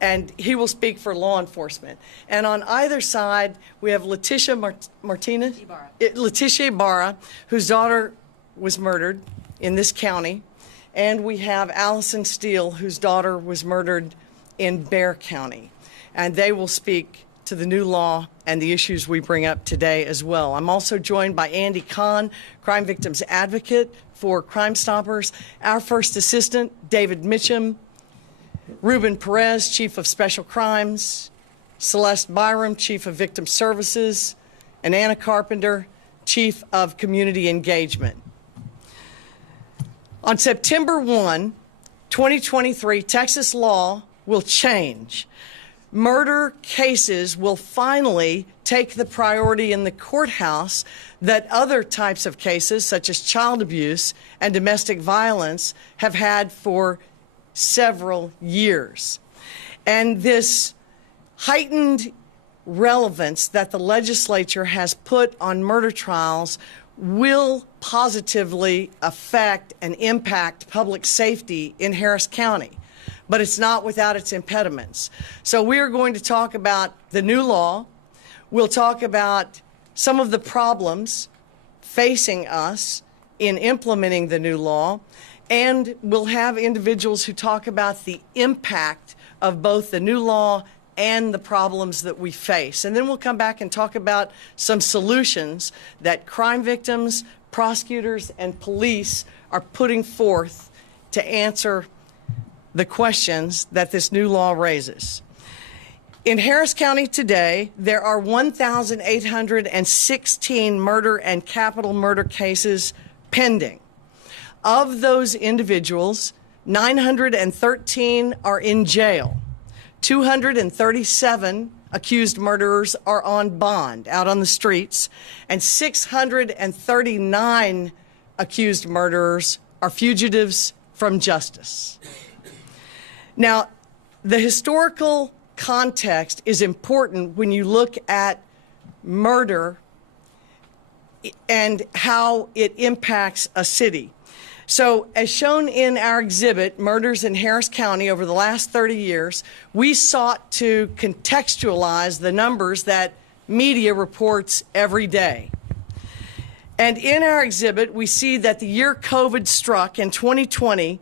and he will speak for law enforcement. And on either side, we have Letitia Ibarra, whose daughter was murdered in this county, and we have Allison Steele, whose daughter was murdered in Bexar County. And they will speak to the new law and the issues we bring up today as well. I'm also joined by Andy Kahn, crime victims advocate for Crime Stoppers, our first assistant, David Mitchum, Ruben Perez, chief of special crimes, Celeste Byram, chief of victim services, and Anna Carpenter, chief of community engagement. On September 1, 2023, Texas law will change. Murder cases will finally take the priority in the courthouse that other types of cases, such as child abuse and domestic violence, have had for several years. And this heightened relevance that the legislature has put on murder trials will positively affect and impact public safety in Harris County. But it's not without its impediments. So we are going to talk about the new law. We'll talk about some of the problems facing us in implementing the new law, and we'll have individuals who talk about the impact of both the new law and the problems that we face. And then we'll come back and talk about some solutions that crime victims, prosecutors, and police are putting forth to answer the questions that this new law raises. In Harris County today, there are 1,816 murder and capital murder cases pending. Of those individuals, 913 are in jail. 237 accused murderers are on bond out on the streets, and 639 accused murderers are fugitives from justice. Now, the historical context is important when you look at murder and how it impacts a city. So, as shown in our exhibit, Murders in Harris County over the last 30 years, we sought to contextualize the numbers that media reports every day. And in our exhibit, we see that the year COVID struck in 2020,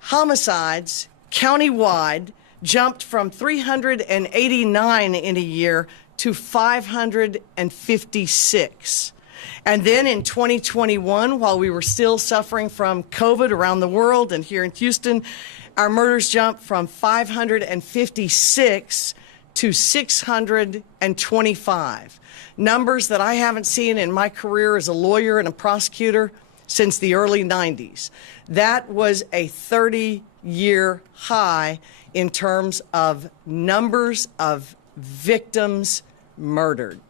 homicides countywide jumped from 389 in a year to 556. And then in 2021, while we were still suffering from COVID around the world and here in Houston, our murders jumped from 556 to 625. Numbers that I haven't seen in my career as a lawyer and a prosecutor since the early 90s. That was a 30-year high in terms of numbers of victims murdered.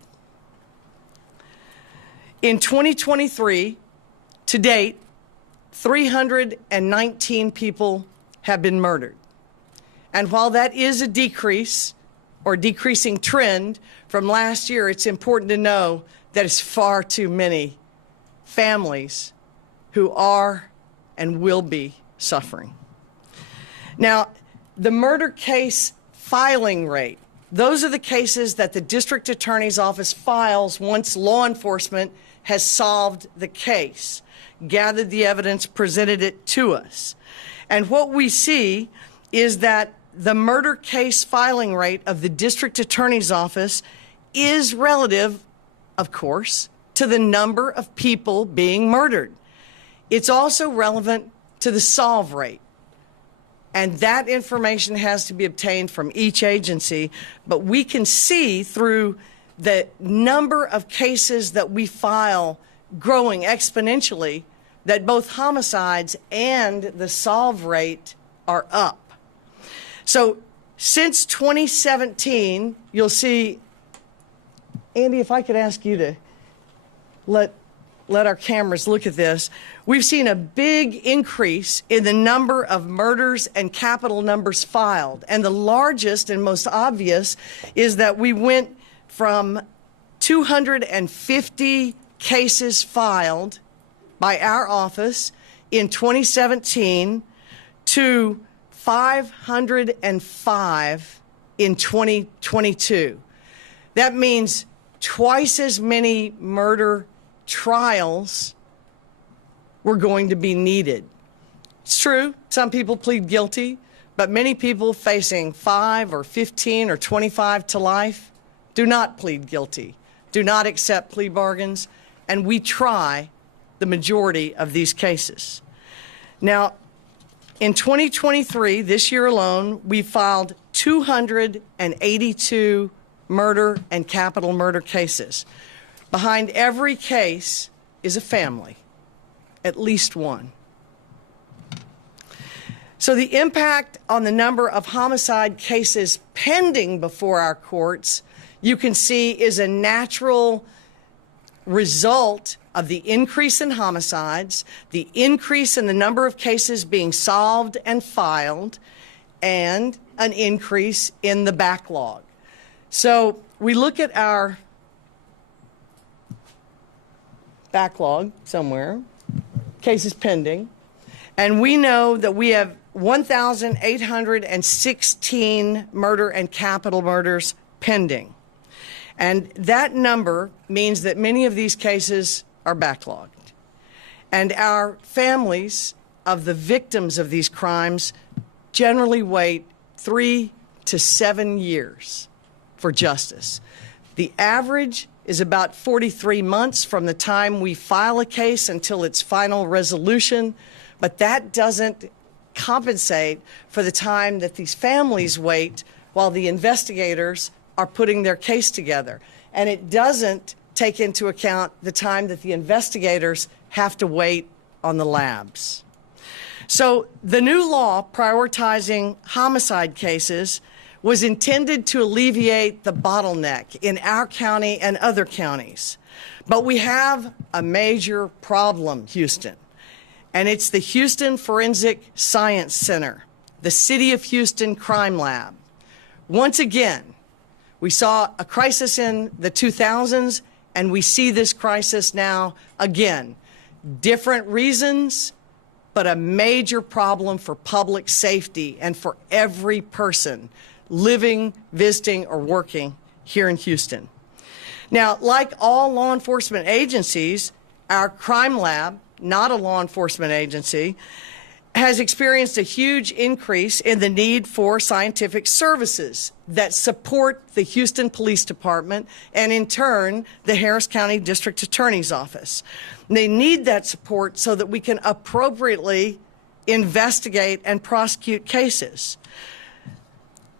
In 2023, to date, 319 people have been murdered. And while that is a decrease or decreasing trend from last year, it's important to know that it's far too many families who are and will be suffering. Now, the murder case filing rate, those are the cases that the district attorney's office files once law enforcement has solved the case, gathered the evidence, presented it to us. And what we see is that the murder case filing rate of the district attorney's office is relative, of course, to the number of people being murdered. It's also relevant to the solve rate. And that information has to be obtained from each agency, but we can see through the number of cases that we file growing exponentially that both homicides and the solve rate are up. So since 2017, you'll see, Andy, if I could ask you to let our cameras look at this, we've seen a big increase in the number of murders and capital numbers filed. And the largest and most obvious is that we went from 250 cases filed by our office in 2017 to 505 in 2022. That means twice as many murder trials were going to be needed. It's true, some people plead guilty, but many people facing 5 or 15 or 25 to life do not plead guilty, do not accept plea bargains, and we try the majority of these cases. Now, in 2023, this year alone, we filed 282 murder and capital murder cases. Behind every case is a family, at least one. So the impact on the number of homicide cases pending before our courts, you can see, is a natural result of the increase in homicides, the increase in the number of cases being solved and filed, and an increase in the backlog. So we look at our backlog somewhere, cases pending, and we know that we have 1,816 murder and capital murders pending. And that number means that many of these cases are backlogged. And our families of the victims of these crimes generally wait 3 to 7 years for justice. The average is about 43 months from the time we file a case until its final resolution, but that doesn't compensate for the time that these families wait while the investigators are putting their case together. And it doesn't take into account the time that the investigators have to wait on the labs. So the new law prioritizing homicide cases was intended to alleviate the bottleneck in our county and other counties. But we have a major problem, Houston, and it's the Houston Forensic Science Center, the City of Houston Crime Lab. Once again, we saw a crisis in the 2000s, and we see this crisis now again. Different reasons, but a major problem for public safety and for every person living, visiting, or working here in Houston. Now, like all law enforcement agencies, our crime lab, not a law enforcement agency, has experienced a huge increase in the need for scientific services that support the Houston Police Department and, in turn, the Harris County District Attorney's Office. They need that support so that we can appropriately investigate and prosecute cases.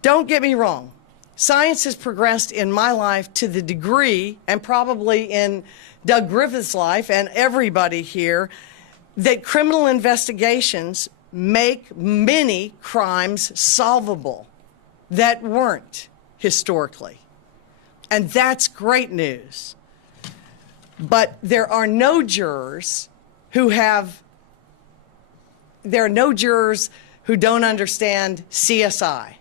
Don't get me wrong. Science has progressed in my life to the degree, and probably in Doug Griffith's life and everybody here, that criminal investigations make many crimes solvable that weren't historically. And that's great news. But there are no jurors who don't understand CSI,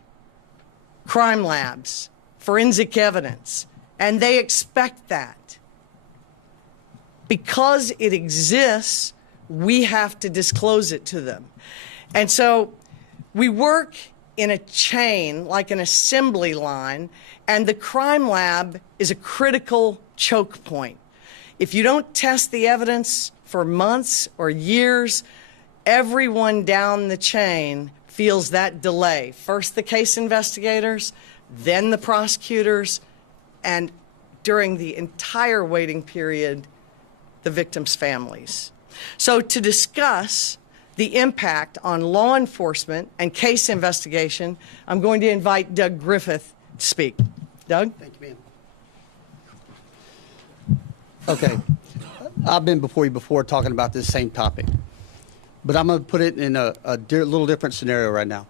crime labs, forensic evidence, and they expect that. Because it exists, we have to disclose it to them. And so we work in a chain, like an assembly line, and the crime lab is a critical choke point. If you don't test the evidence for months or years, everyone down the chain feels that delay. First the case investigators, then the prosecutors, and during the entire waiting period, the victims' families. So to discuss the impact on law enforcement and case investigation, I'm going to invite Doug Griffith to speak. Doug? Thank you, ma'am. Okay. I've been before you before talking about this same topic, but I'm going to put it in a little different scenario right now.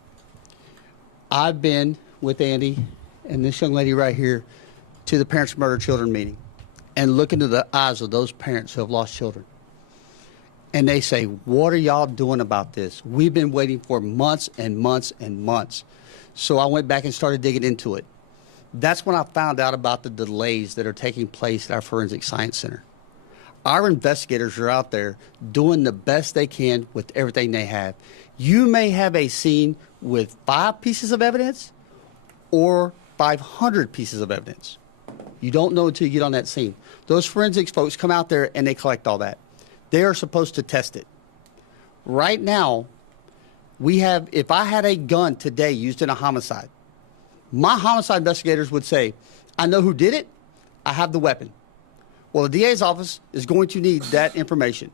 I've been with Andy and this young lady right here to the Parents of Murdered Children meeting and look into the eyes of those parents who have lost children. And they say, what are y'all doing about this? We've been waiting for months and months and months. So I went back and started digging into it. That's when I found out about the delays that are taking place at our Forensic Science Center. Our investigators are out there doing the best they can with everything they have. You may have a scene with 5 pieces of evidence or 500 pieces of evidence. You don't know until you get on that scene. Those forensics folks come out there and they collect all that. They are supposed to test it. Right now, if I had a gun today used in a homicide, my homicide investigators would say, I know who did it, I have the weapon. Well, the DA's office is going to need that information.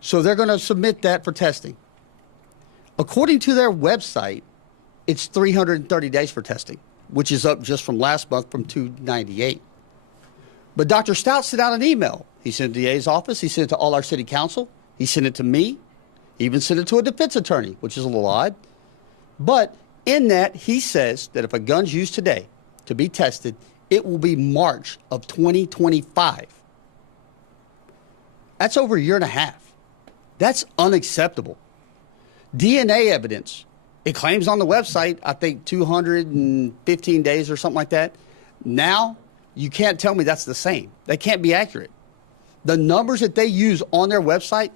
So they're going to submit that for testing. According to their website, it's 330 days for testing, which is up just from last month from 298. But Dr. Stout sent out an email. He sent it to the DA's office. He sent it to all our city council. He sent it to me. He even sent it to a defense attorney, which is a little odd. But in that, he says that if a gun's used today to be tested, it will be March of 2025. That's over a year and a half. That's unacceptable. DNA evidence, it claims on the website, I think 215 days or something like that. Now, you can't tell me that's the same. That can't be accurate. The numbers that they use on their website,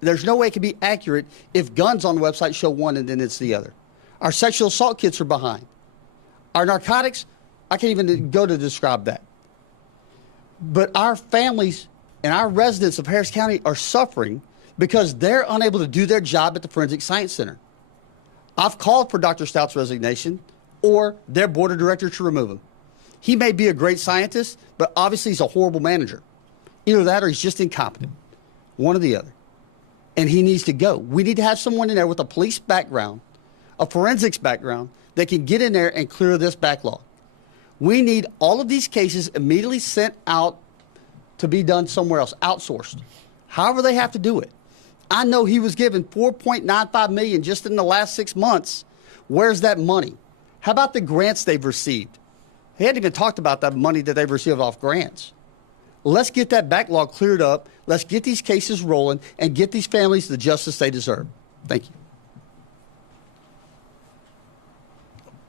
there's no way it can be accurate if guns on the website show one and then it's the other. Our sexual assault kits are behind. Our narcotics, I can't even go to describe that. But our families and our residents of Harris County are suffering because they're unable to do their job at the Forensic Science Center. I've called for Dr. Stout's resignation or their board of directors to remove him. He may be a great scientist, but obviously he's a horrible manager. Either that or he's just incompetent. One or the other. And he needs to go. We need to have someone in there with a police background, a forensics background, that can get in there and clear this backlog. We need all of these cases immediately sent out to be done somewhere else, outsourced. However they have to do it. I know he was given $4.95 million just in the last 6 months. Where's that money? How about the grants they've received? He hadn't even talked about that money that they've received off grants. Let's get that backlog cleared up. Let's get these cases rolling and get these families the justice they deserve. Thank you.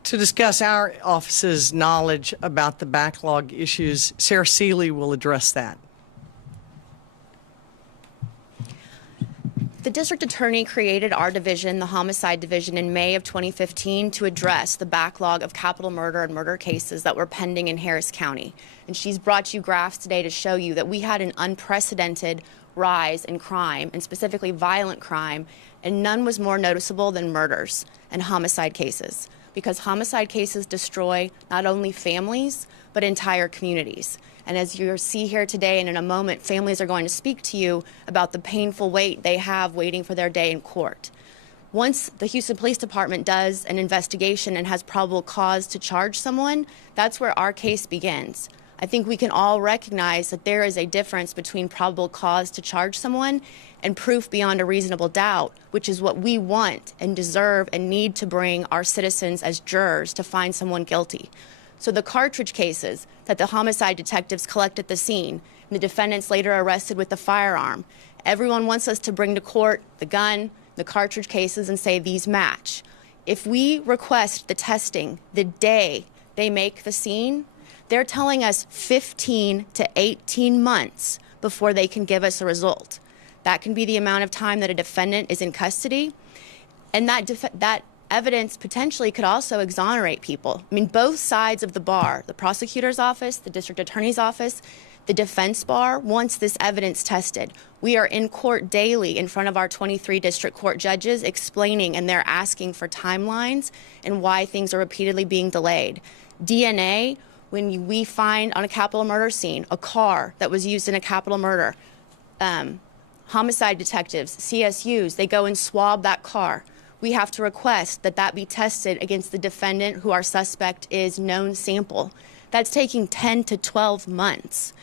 To discuss our office's knowledge about the backlog issues, Sarah Seeley will address that. The district attorney created our division, the Homicide Division, in May of 2015 to address the backlog of capital murder and murder cases that were pending in Harris County. And she's brought you graphs today to show you that we had an unprecedented rise in crime, and specifically violent crime, and none was more noticeable than murders and homicide cases, because homicide cases destroy not only families, but entire communities. And as you'll see here today and in a moment, families are going to speak to you about the painful wait they have waiting for their day in court. Once the Houston Police Department does an investigation and has probable cause to charge someone, that's where our case begins. I think we can all recognize that there is a difference between probable cause to charge someone and proof beyond a reasonable doubt, which is what we want and deserve and need to bring our citizens as jurors to find someone guilty. So the cartridge cases that the homicide detectives collect at the scene, and the defendants later arrested with the firearm, everyone wants us to bring to court the gun, the cartridge cases, and say these match. If we request the testing the day they make the scene, they're telling us 15 to 18 months before they can give us a result. That can be the amount of time that a defendant is in custody, and that evidence potentially could also exonerate people. I mean, both sides of the bar, the prosecutor's office, the district attorney's office, the defense bar, wants this evidence tested. We are in court daily in front of our 23 district court judges explaining, and they're asking for timelines and why things are repeatedly being delayed. DNA, when we find on a capital murder scene a car that was used in a capital murder, homicide detectives, CSUs, they go and swab that car. We have to request that that be tested against the defendant who our suspect is known sample. That's taking 10 to 12 months.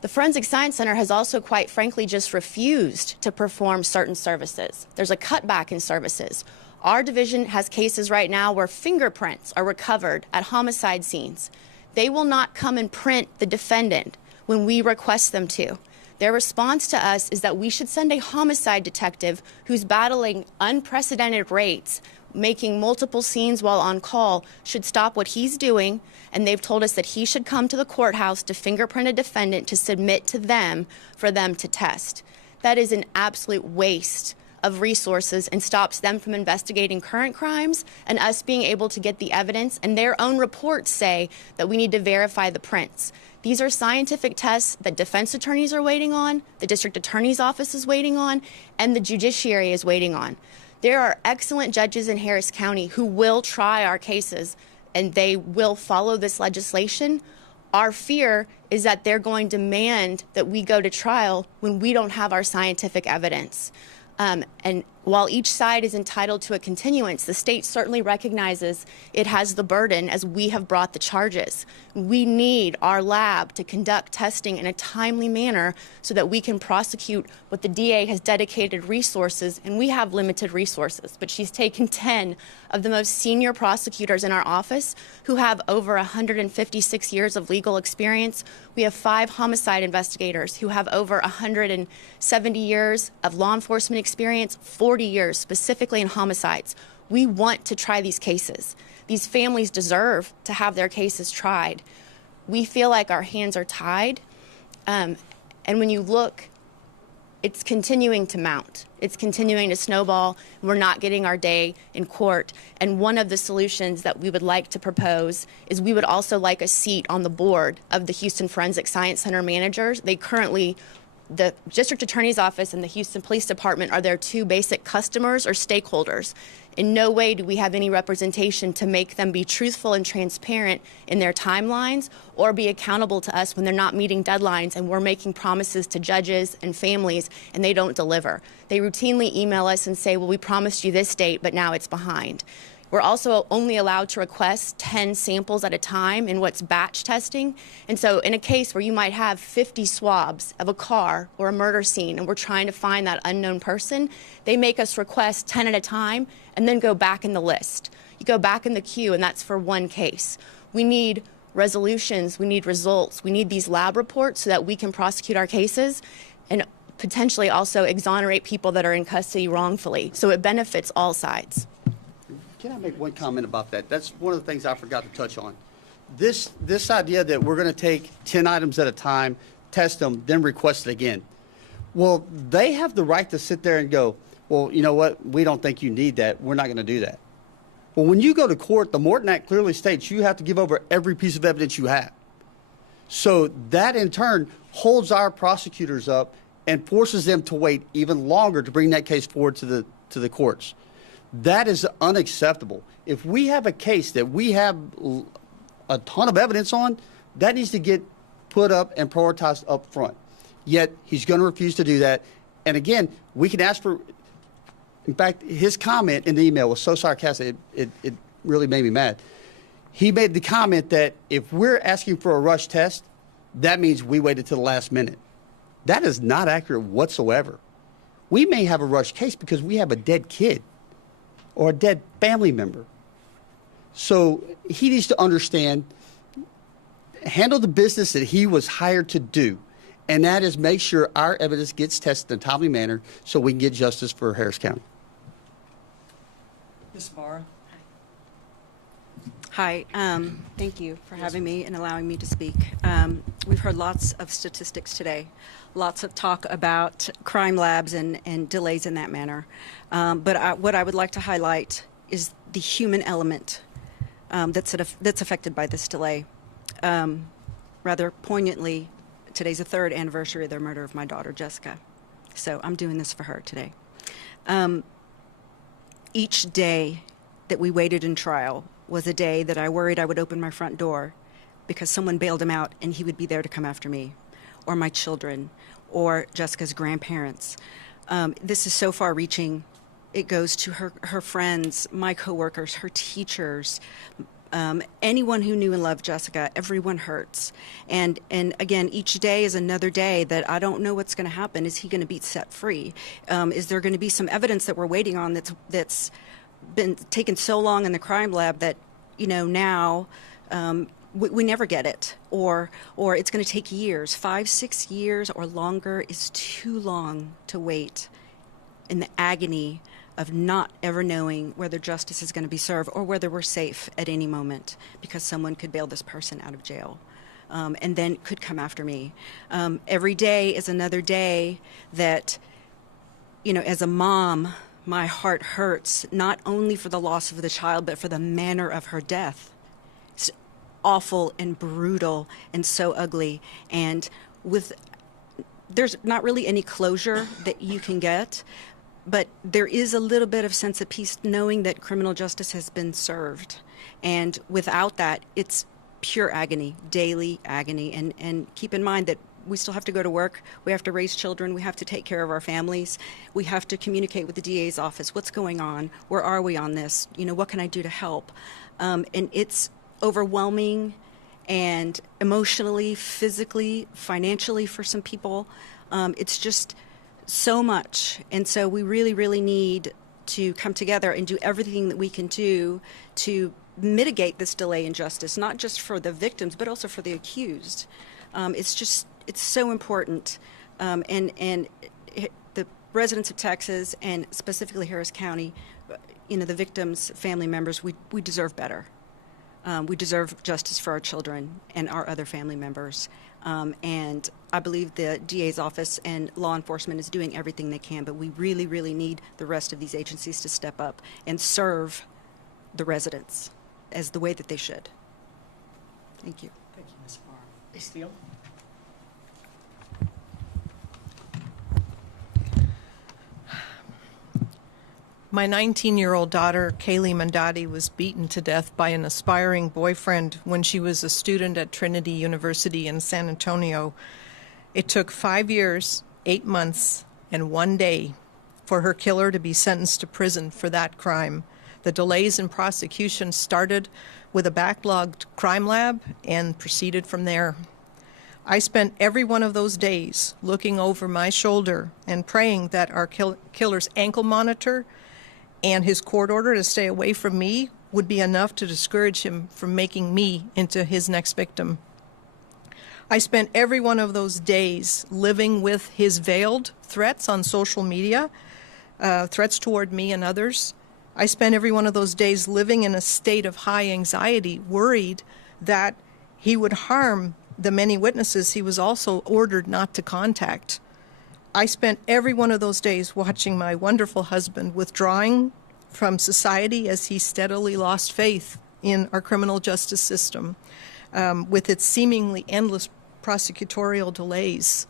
The Forensic Science Center has also, quite frankly, just refused to perform certain services. There's a cutback in services. Our division has cases right now where fingerprints are recovered at homicide scenes. They will not come and print the defendant when we request them to. Their response to us is that we should send a homicide detective who's battling unprecedented rates, making multiple scenes while on call, should stop what he's doing, and they've told us that he should come to the courthouse to fingerprint a defendant to submit to them for them to test. That is an absolute waste of resources and stops them from investigating current crimes and us being able to get the evidence. And their own reports say that we need to verify the prints. These are scientific tests that defense attorneys are waiting on, the district attorney's office is waiting on, and the judiciary is waiting on. There are excellent judges in Harris County who will try our cases and they will follow this legislation. Our fear is that they're going to demand that we go to trial when we don't have our scientific evidence. And while each side is entitled to a continuance, the state certainly recognizes it has the burden as we have brought the charges. We need our lab to conduct testing in a timely manner so that we can prosecute what the DA has dedicated resources, and we have limited resources, but she's taken 10 of the most senior prosecutors in our office who have over 156 years of legal experience. We have 5 homicide investigators who have over 170 years of law enforcement experience, 40 years specifically in homicides. We want to try these cases. These families deserve to have their cases tried. We feel like our hands are tied. And when you look, it's continuing to mount. It's continuing to snowball. We're not getting our day in court. And one of the solutions that we would like to propose is we would also like a seat on the board of the Houston Forensic Science Center managers. They currently, the district attorney's office and the Houston Police Department are their 2 basic customers or stakeholders. In no way do we have any representation to make them be truthful and transparent in their timelines or be accountable to us when they're not meeting deadlines and we're making promises to judges and families and they don't deliver. They routinely email us and say, well, we promised you this date, but now it's behind. We're also only allowed to request 10 samples at a time in what's batch testing. And so in a case where you might have 50 swabs of a car or a murder scene and we're trying to find that unknown person, they make us request 10 at a time and then go back in the list. You go back in the queue and that's for one case. We need resolutions, we need results, we need these lab reports so that we can prosecute our cases and potentially also exonerate people that are in custody wrongfully. So it benefits all sides. Can I make one comment about that? That's one of the things I forgot to touch on. This idea that we're going to take 10 items at a time, test them, then request it again. Well, they have the right to sit there and go, well, you know what? We don't think you need that. We're not going to do that. Well, when you go to court, the Morton Act clearly states you have to give over every piece of evidence you have. So that in turn holds our prosecutors up and forces them to wait even longer to bring that case forward to the courts. That is unacceptable. If we have a case that we have a ton of evidence on, that needs to get put up and prioritized up front. Yet he's going to refuse to do that. And again, we can ask for, in fact, his comment in the email was so sarcastic, it really made me mad. He made the comment that if we're asking for a rush test, that means we waited to the last minute. That is not accurate whatsoever. We may have a rush case because we have a dead kid or a dead family member. So he needs to understand, handle the business that he was hired to do, and that is make sure our evidence gets tested in a timely manner so we can get justice for Harris County. Ms. Mara. Hi, thank you for having me and allowing me to speak. We've heard lots of statistics today, lots of talk about crime labs and delays in that manner. But what I would like to highlight is the human element that's affected by this delay. Rather poignantly, today's the 3rd anniversary of the murder of my daughter, Jessica. So I'm doing this for her today. Each day that we waited in trial was a day that I worried I would open my front door because someone bailed him out and he would be there to come after me, or my children, or Jessica's grandparents. This is so far-reaching. It goes to her friends, my coworkers, her teachers, anyone who knew and loved Jessica. Everyone hurts. And again, each day is another day that I don't know what's going to happen. Is he going to be set free? Is there going to be some evidence that we're waiting on that's been taken so long in the crime lab that, you know, now we never get it, or it's going to take years. 5, 6 years or longer is too long to wait in the agony of not ever knowing whether justice is going to be served or whether we're safe at any moment because someone could bail this person out of jail and then could come after me. Every day is another day that as a mom, my heart hurts, not only for the loss of the child, but for the manner of her death. It's awful and brutal and so ugly. And there's not really any closure that you can get, but there is a little bit of sense of peace knowing that criminal justice has been served. And without that, it's pure agony, daily agony. And keep in mind that we still have to go to work. We have to raise children. We have to take care of our families. We have to communicate with the DA's office. What's going on? Where are we on this? What can I do to help? And it's overwhelming, and emotionally, physically, financially for some people. It's just so much. And so we really, really need to come together and do everything that we can do to mitigate this delay in justice, not just for the victims, but also for the accused. It's so important. And the residents of Texas, and specifically Harris County, the victims' family members, we deserve better. We deserve justice for our children and our other family members. And I believe the DA's office and law enforcement is doing everything they can, but we really, really need the rest of these agencies to step up and serve the residents as the way that they should. Thank you. Thank you, Ms. Barr. Ms. Steele? My 19-year-old daughter, Kaylee Mandati, was beaten to death by an aspiring boyfriend when she was a student at Trinity University in San Antonio. It took 5 years, 8 months, and 1 day for her killer to be sentenced to prison for that crime. The delays in prosecution started with a backlogged crime lab and proceeded from there. I spent every one of those days looking over my shoulder and praying that our killer's ankle monitor and his court order to stay away from me would be enough to discourage him from making me into his next victim. I spent every one of those days living with his veiled threats on social media, threats toward me and others. I spent every one of those days living in a state of high anxiety, worried that he would harm the many witnesses he was also ordered not to contact. I spent every one of those days watching my wonderful husband withdrawing from society as he steadily lost faith in our criminal justice system, with its seemingly endless prosecutorial delays.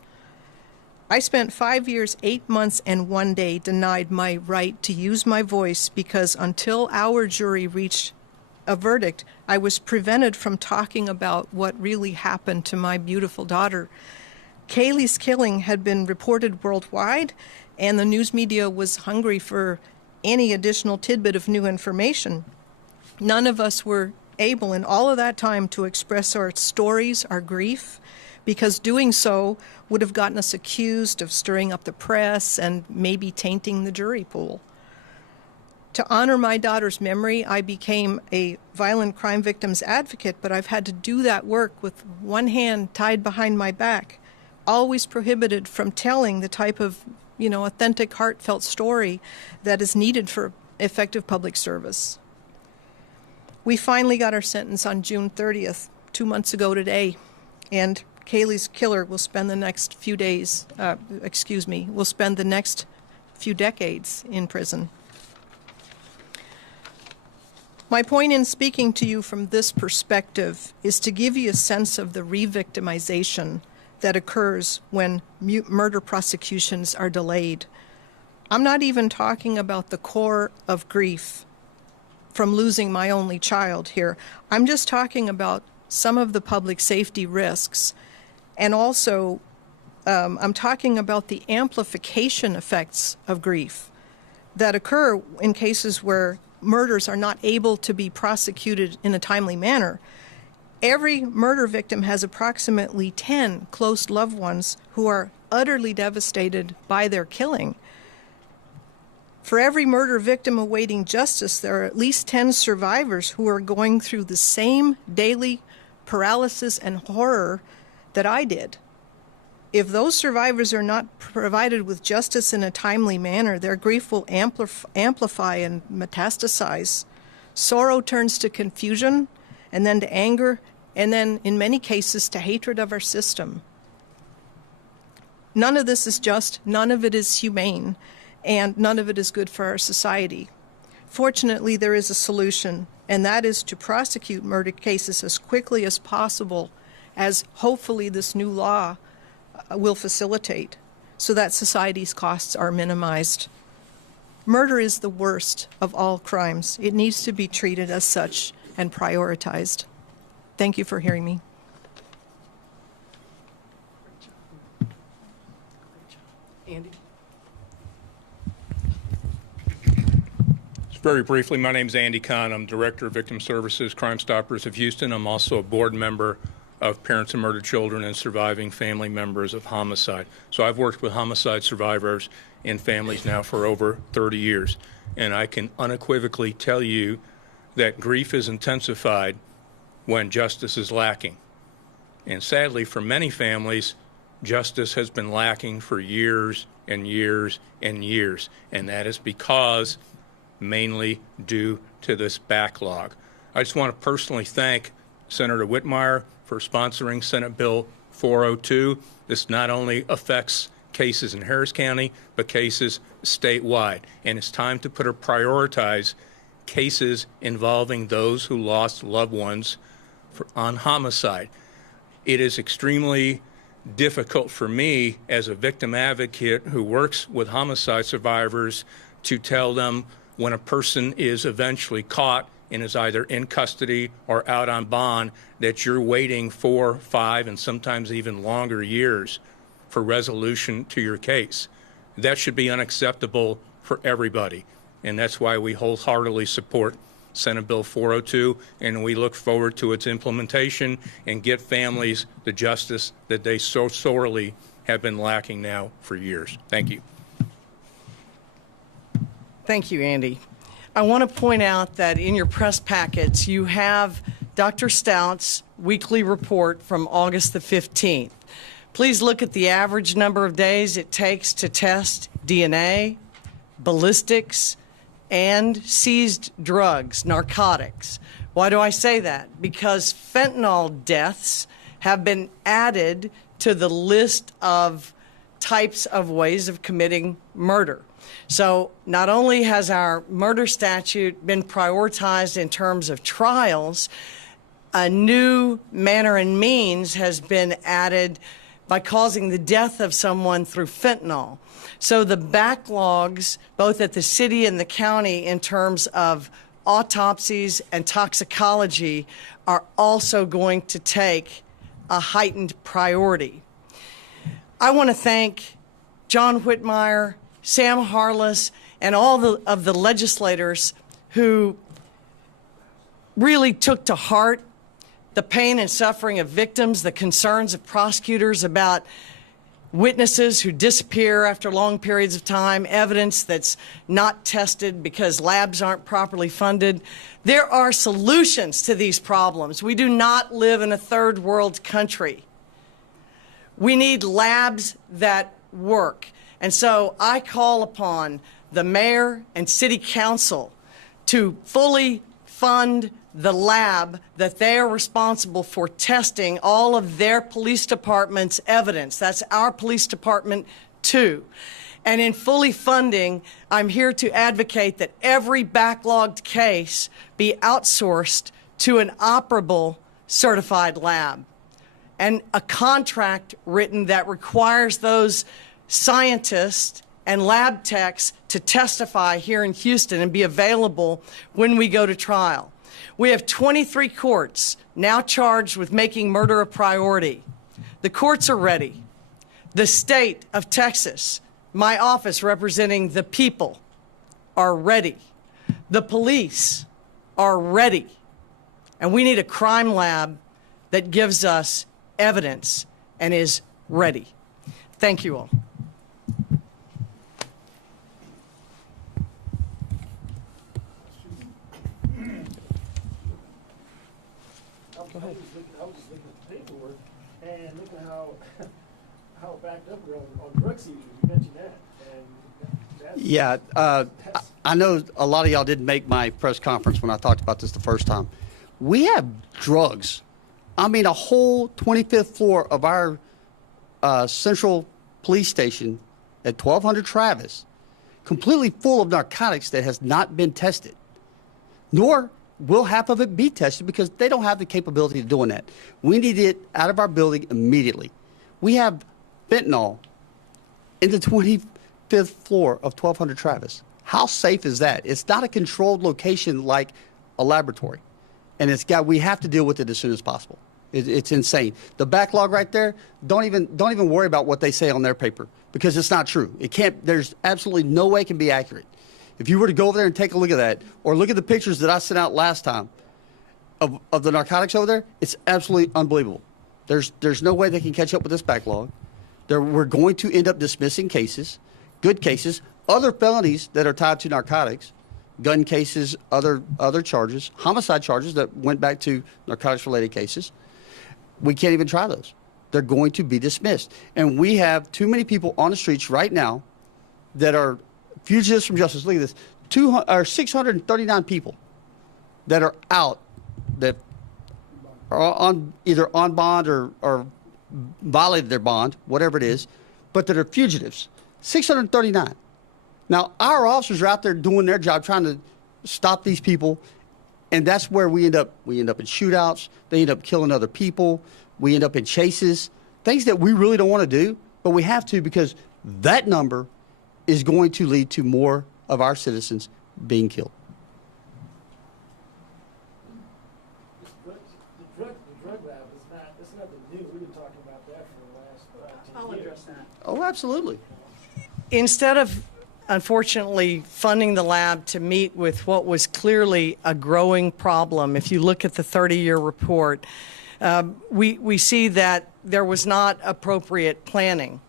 I spent 5 years, 8 months, and 1 day denied my right to use my voice because until our jury reached a verdict, I was prevented from talking about what really happened to my beautiful daughter. Kaylee's killing had been reported worldwide, and the news media was hungry for any additional tidbit of new information. None of us were able in all of that time to express our stories, our grief, because doing so would have gotten us accused of stirring up the press and maybe tainting the jury pool. To honor my daughter's memory, I became a violent crime victims advocate, but I've had to do that work with one hand tied behind my back, always prohibited from telling the type of, authentic, heartfelt story that is needed for effective public service. We finally got our sentence on June 30th, 2 months ago today, and Kaylee's killer will spend the next few will spend the next few decades in prison. My point in speaking to you from this perspective is to give you a sense of the revictimization that occurs when murder prosecutions are delayed. I'm not even talking about the core of grief from losing my only child here. I'm just talking about some of the public safety risks. And also, I'm talking about the amplification effects of grief that occur in cases where murders are not able to be prosecuted in a timely manner. Every murder victim has approximately 10 close loved ones who are utterly devastated by their killing. For every murder victim awaiting justice, there are at least 10 survivors who are going through the same daily paralysis and horror that I did. If those survivors are not provided with justice in a timely manner, their grief will amplify and metastasize. Sorrow turns to confusion, and then to anger, and then, in many cases, to hatred of our system. None of this is just, none of it is humane, and none of it is good for our society. Fortunately, there is a solution, and that is to prosecute murder cases as quickly as possible, as hopefully this new law will facilitate, so that society's costs are minimized. Murder is the worst of all crimes. It needs to be treated as such and prioritized. Thank you for hearing me. Andy? Very briefly, my name is Andy Kahn. I'm Director of Victim Services, Crime Stoppers of Houston. I'm also a board member of Parents of Murdered Children and Surviving Family Members of Homicide. So I've worked with homicide survivors and families now for over 30 years. And I can unequivocally tell you that grief is intensified when justice is lacking. And sadly, for many families, justice has been lacking for years and years and years. And that is because mainly due to this backlog. I just want to personally thank Senator Whitmire for sponsoring Senate Bill 402. This not only affects cases in Harris County, but cases statewide. And it's time to prioritize cases involving those who lost loved ones on homicide. It is extremely difficult for me as a victim advocate who works with homicide survivors to tell them when a person is eventually caught and is either in custody or out on bond, that you're waiting 4, 5, and sometimes even longer years for resolution to your case. That should be unacceptable for everybody. And that's why we wholeheartedly support Senate Bill 402, and we look forward to its implementation and get families the justice that they so sorely have been lacking now for years. Thank you. Thank you, Andy. I want to point out that in your press packets, you have Dr. Stout's weekly report from August the 15th. Please look at the average number of days it takes to test DNA, ballistics, and seized drugs, narcotics. Why do I say that? Because fentanyl deaths have been added to the list of types of ways of committing murder. So not only has our murder statute been prioritized in terms of trials, a new manner and means has been added by causing the death of someone through fentanyl. So the backlogs, both at the city and the county in terms of autopsies and toxicology, are also going to take a heightened priority. I want to thank John Whitmire, Sam Harless, and all of the legislators who really took to heart the pain and suffering of victims, the concerns of prosecutors about witnesses who disappear after long periods of time, evidence that's not tested because labs aren't properly funded. There are solutions to these problems. We do not live in a third world country. We need labs that work. And so I call upon the mayor and city council to fully fund the lab that they are responsible for testing all of their police department's evidence. That's our police department too. And in fully funding, I'm here to advocate that every backlogged case be outsourced to an operable certified lab, and a contract written that requires those scientists and lab techs to testify here in Houston and be available when we go to trial. We have 23 courts now charged with making murder a priority. The courts are ready. The state of Texas, my office representing the people, are ready. The police are ready. And we need a crime lab that gives us evidence and is ready. Thank you all. I was just looking at the paperwork and looking at how backed up we're on drug seizures. You mentioned that. And that's, Yeah, I know a lot of y'all didn't make my press conference when I talked about this the first time. We have drugs. I mean, a whole 25th floor of our central police station at 1200 Travis completely full of narcotics that has not been tested, nor will half of it be tested because they don't have the capability of doing that. We need it out of our building immediately. We have fentanyl in the 25th floor of 1200 Travis. How safe is that? It's not a controlled location like a laboratory. And we have to deal with it as soon as possible. It's insane. The backlog right there, don't even worry about what they say on their paper because it's not true. There's absolutely no way it can be accurate. If you were to go over there and take a look at that, or look at the pictures that I sent out last time of the narcotics over there, it's absolutely unbelievable. There's no way they can catch up with this backlog. We're going to end up dismissing cases, good cases, other felonies that are tied to narcotics, gun cases, other charges, homicide charges that went back to narcotics-related cases. We can't even try those. They're going to be dismissed. And we have too many people on the streets right now that are fugitives from justice. Look at this. 639 people that are out that are either on bond or violated their bond, whatever it is, but that are fugitives. 639. Now, our officers are out there doing their job, trying to stop these people, and that's where we end up. We end up in shootouts. They end up killing other people. We end up in chases, things that we really don't want to do, but we have to because that number is going to lead to more of our citizens being killed. The drug lab it's nothing new. We've been talking about that for the last 10 years. Oh, absolutely. Instead of, unfortunately, funding the lab to meet with what was clearly a growing problem, if you look at the 30-year report, we see that there was not appropriate planning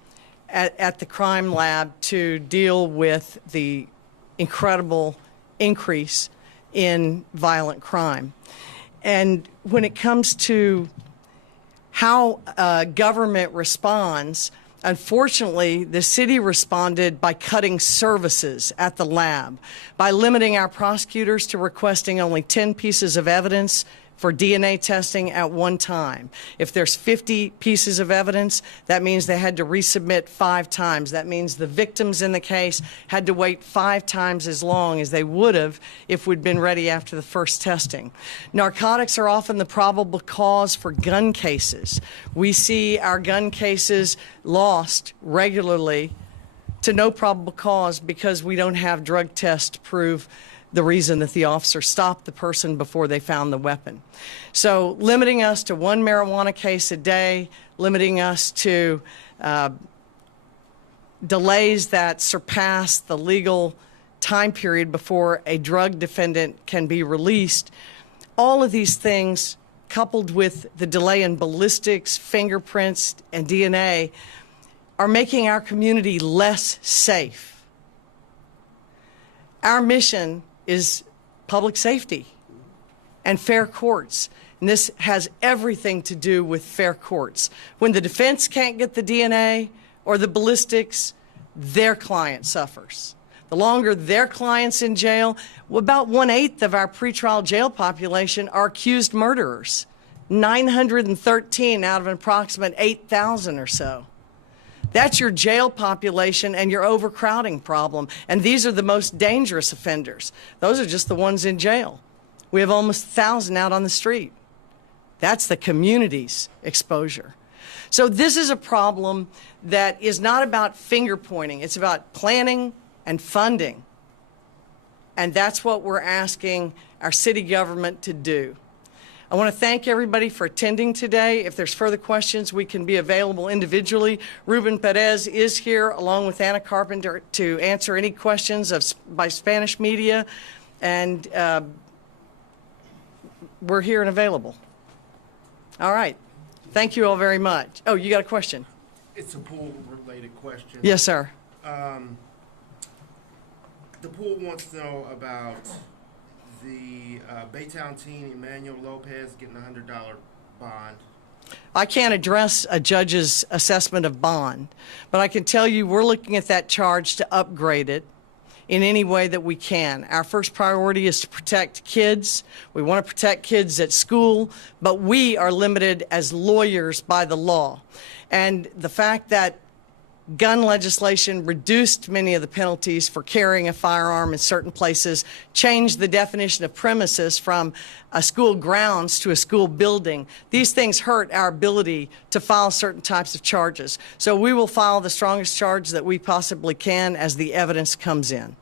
at the crime lab to deal with the incredible increase in violent crime. And when it comes to how government responds, unfortunately, the city responded by cutting services at the lab, by limiting our prosecutors to requesting only 10 pieces of evidence for DNA testing at one time. If there's 50 pieces of evidence, that means they had to resubmit 5 times. That means the victims in the case had to wait 5 times as long as they would have if we'd been ready after the first testing. Narcotics are often the probable cause for gun cases. We see our gun cases lost regularly to no probable cause because we don't have drug tests to prove the reason that the officer stopped the person before they found the weapon. So limiting us to 1 marijuana case a day, limiting us to delays that surpass the legal time period before a drug defendant can be released, all of these things, coupled with the delay in ballistics, fingerprints, and DNA, are making our community less safe. Our mission is public safety and fair courts. And this has everything to do with fair courts. When the defense can't get the DNA or the ballistics, their client suffers. The longer their client's in jail, about 1/8 of our pretrial jail population are accused murderers. 913 out of an approximate 8,000 or so. That's your jail population and your overcrowding problem. And these are the most dangerous offenders. Those are just the ones in jail. We have almost 1,000 out on the street. That's the community's exposure. So this is a problem that is not about finger pointing. It's about planning and funding. And that's what we're asking our city government to do. I want to thank everybody for attending today. If there's further questions, we can be available individually. Ruben Perez is here along with Anna Carpenter to answer any questions by Spanish media, and we're here and available. All right. Thank you all very much. Oh, you got a question? It's a pool-related question. Yes, sir. The pool wants to know about the Baytown teen Emmanuel Lopez getting a $100 bond. I can't address a judge's assessment of bond, but I can tell you we're looking at that charge to upgrade it in any way that we can. Our first priority is to protect kids. We want to protect kids at school, but we are limited as lawyers by the law. And the fact that gun legislation reduced many of the penalties for carrying a firearm in certain places, changed the definition of premises from a school grounds to a school building. These things hurt our ability to file certain types of charges. So we will file the strongest charge that we possibly can as the evidence comes in.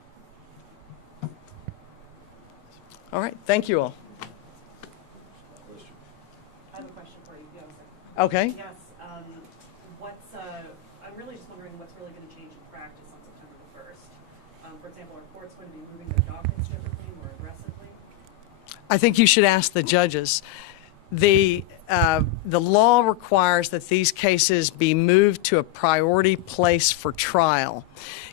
All right, thank you all. I have a question for you. Go ahead. Okay. Yes. I'm really just wondering what's really going to change in practice on September the 1st. For example, are courts going to be moving their dockets differently, more aggressively? I think you should ask the judges. The law requires that these cases be moved to a priority place for trial.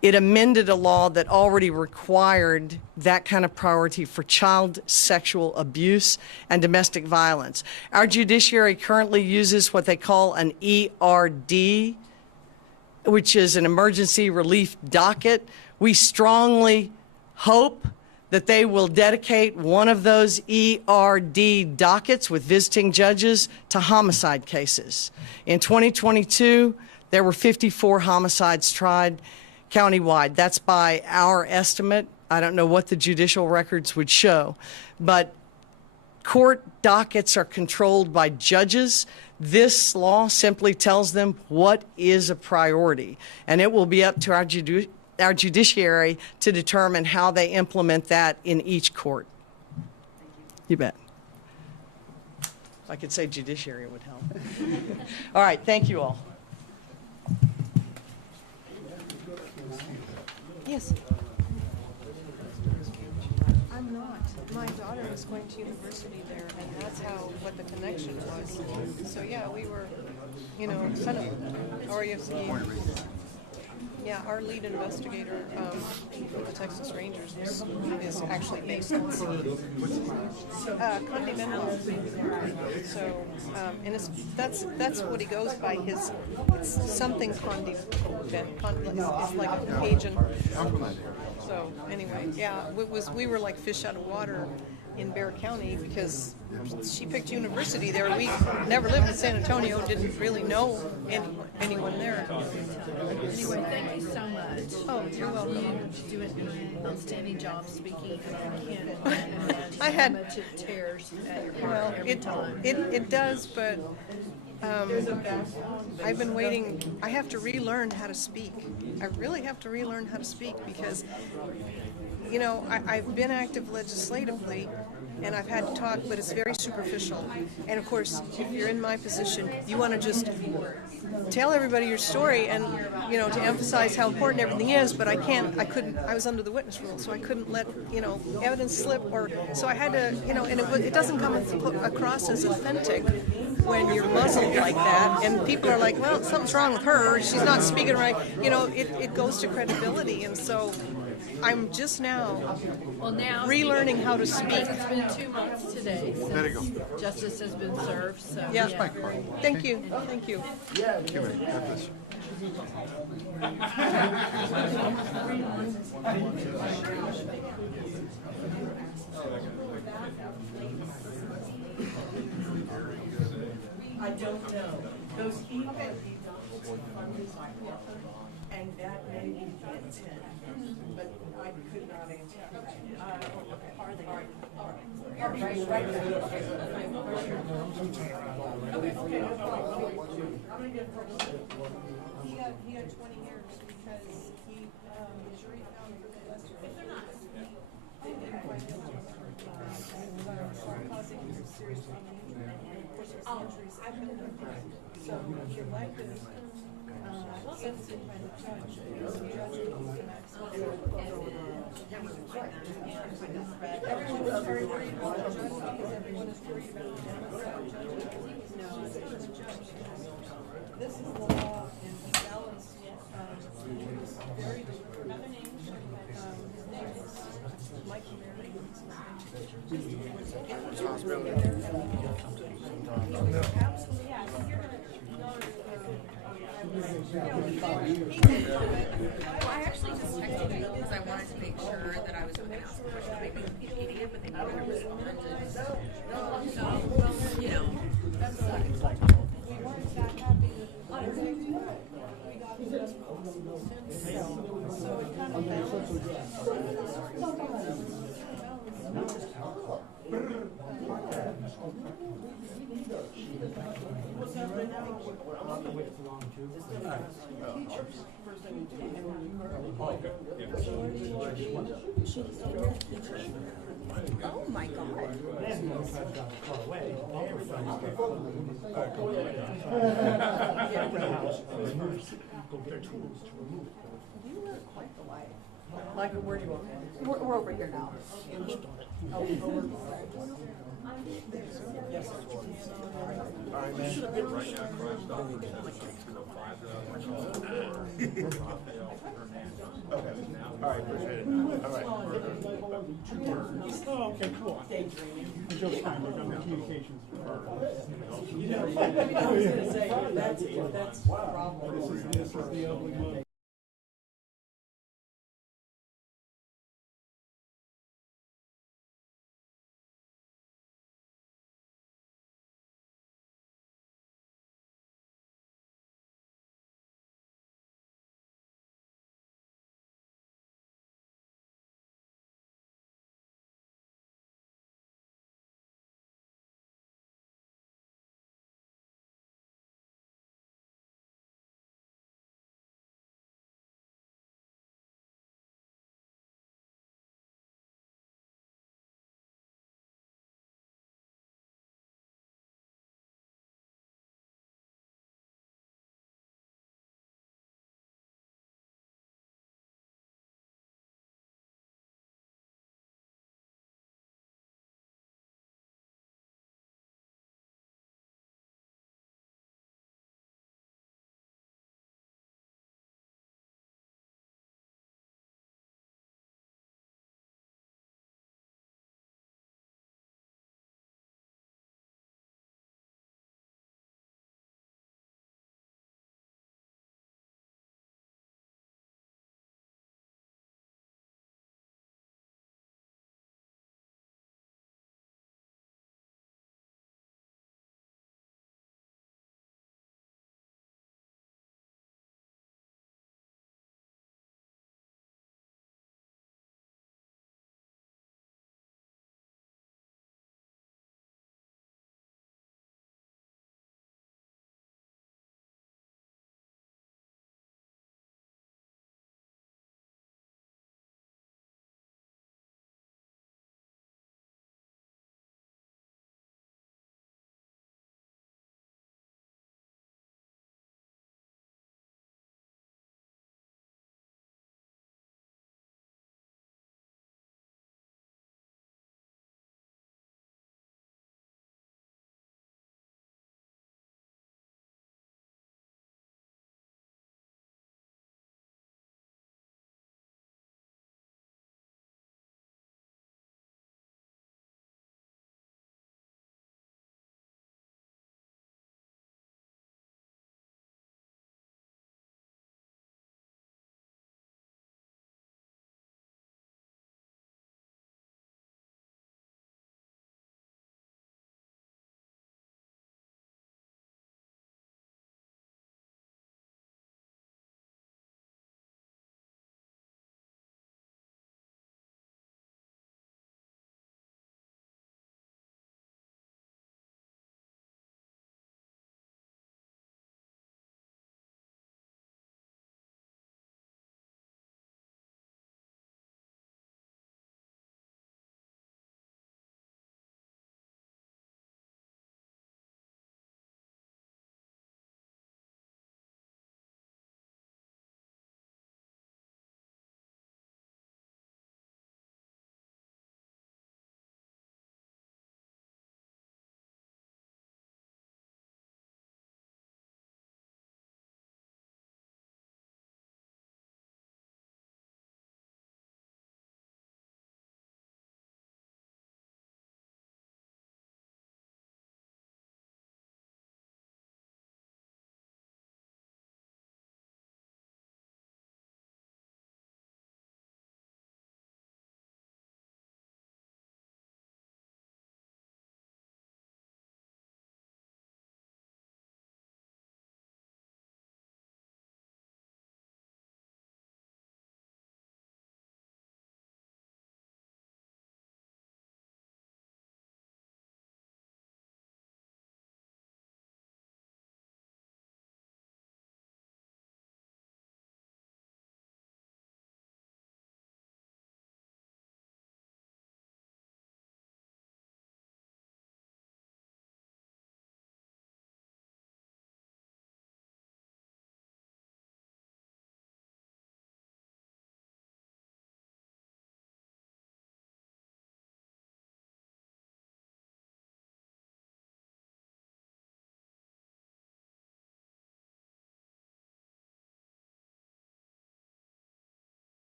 It amended a law that already required that kind of priority for child sexual abuse and domestic violence. Our judiciary currently uses what they call an ERD, which is an emergency relief docket. We strongly hope that they will dedicate one of those ERD dockets with visiting judges to homicide cases. In 2022, there were 54 homicides tried countywide. That's by our estimate. I don't know what the judicial records would show, but court dockets are controlled by judges. This law simply tells them what is a priority, and it will be up to our judiciary to determine how they implement that in each court. You bet. If I could say judiciary, it would help. All right, thank you all. Yes. I'm not. My daughter is going to university there, and that's what the connection was. So yeah, we were, kind of, our lead investigator for the Texas Rangers is actually based in County DA. So, and that's what he goes by. It's something Condi. It's like a Cajun. So anyway, yeah, we were like fish out of water in Bexar County because she picked university there. We never lived in San Antonio, didn't really know anyone there. Anyway, thank you so much. Oh, you're welcome. You do an outstanding job speaking of Kim. I had- how much it tears at your heart Well, every time. it does, but I've been waiting. I have to relearn how to speak. I really have to relearn how to speak because, I've been active legislatively and I've had to talk, but it's very superficial. And of course, if you're in my position, you want to just tell everybody your story and, to emphasize how important everything is, but I was under the witness rule, so I couldn't let, evidence slip so I had to, and it doesn't come across as authentic when you're muzzled like that, and people are like, well, something's wrong with her, she's not speaking right, it goes to credibility, and so I'm just now relearning how to speak. It's been 2 months today since justice has been served, so. Yeah. Thank you. Thank you. I don't know. Those ERD documents were funded by ARPA, and that may be the intent, but I could not answer. Are they? Right. Okay, no problem. He had 20 years because he jury found for molester. If they're not, they didn't find him causing serious trauma. And of course, it was injuries that couldn't have been. So he elected sentencing by the judge because the judge was the maximum. Everyone was very worried about the judge because everyone is worried about the homicide judge. No, the judge. This is the law, and he balanced it. He was very deliberate. His name is Michael Mary. I actually just texted you because I wanted to make sure that I was going to ask a question, maybe an idiot, but they never responded. So, We weren't that happy with Oh my God. Michael, where do you want? We're over here now. All right, appreciate it. All right. Oh, okay, cool. Just fine, we've done the communications. I was going to say, that's the problem. This is the ugly one.